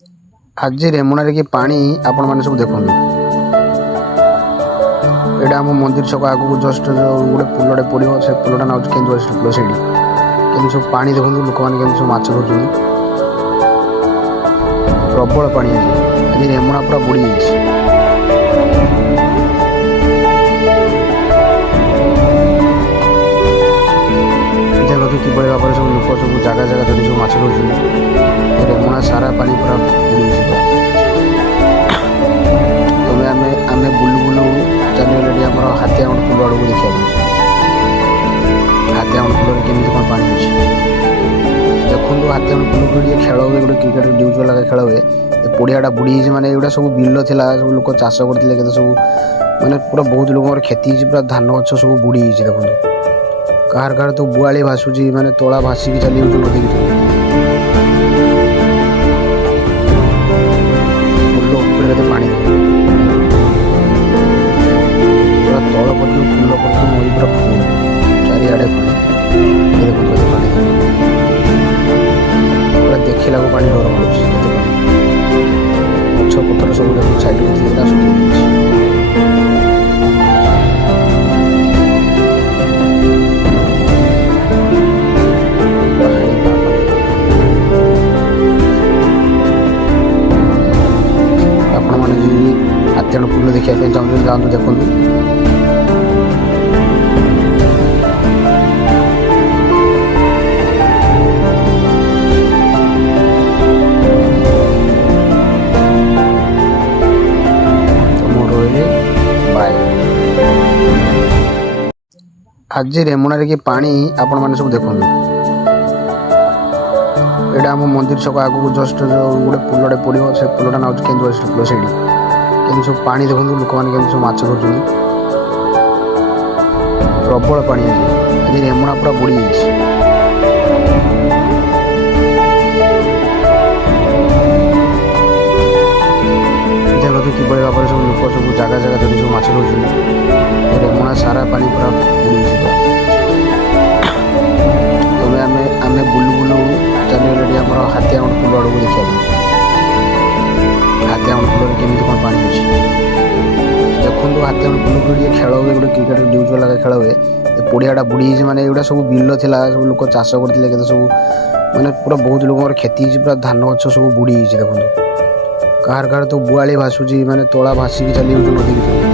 आज रेमुणार की पानी आपण मैंने सब देखो यहाँ आम मंदिर छक आगू जस्ट जो गोटे पुलटे पड़ो से पुलटा ना के पुल से सब पा देखो लोक मैंने सब माछ धर प्रबल पा आज रेमुणा पूरा बुड़ी देखो कि भाव में सब लोक सब जगह जगह धरी सब माछ धर रेमुणा सारा पानी पूरा बुड़ी तमें आम बुलू बुलू चली आम हाथियागंड पुल आड़ को देखा हाथियागंड पुल केमी कौन पानी अच्छी देखो हाथियागंड पुल को खेल हुए गोटे क्रिकेट ड्यूज वाला खेल हुए पड़ियाटा बुड़ी माने एगुड़ा सब बिल था सब लोग चाष करते सब माने पूरा बहुत लोक क्षति पूरा धान गछ सब बुड़ी देखो कार कार तो बुआली भासुची माने तोला भासिकी चली नदी पानी पूरा तल पर फूल पर नई पूरा फूल चारिड़े पानी देखो पानी पूरा देखला पानी डर मारूँ गछ पतर सब देखो साइड हाथियागंड पुल देखा चाहिए जातु देखो आज रेमुणार की पानी आपण मैंने सब देखो यहाँ आम मंदिर छक आगू जस्ट जो गोटे पुलटे पड़ो से पुलटा ना के पुल से सब पा देखो लोक मैंने सब माछ धर प्रबल पा आज रेमुणा पूरा बुड़ी देखो कि भाव में सब लोक सब जगह जगह धरी सब माछ धर रेमुणा सारा पानी पूरा बुड़ी तमें आम बुलू बुलू चली आम हाथियागंड पुल आड़ को देखा हाथियागंड पुल केमी कौन पानी अच्छी देखो हाथियागंड पुल को खेल हुए गोटे क्रिकेट ड्यूज वाला खेल हुए पड़ियाटा बुड़ी माने एगुड़ा सब बिल था सब लोक चाष करते सब माने पूरा बहुत लोक क्षति पूरा धान गछ सब बुड़ी देखो कार कार तो बुआली भासुची माने तोला भासिकी चली नदी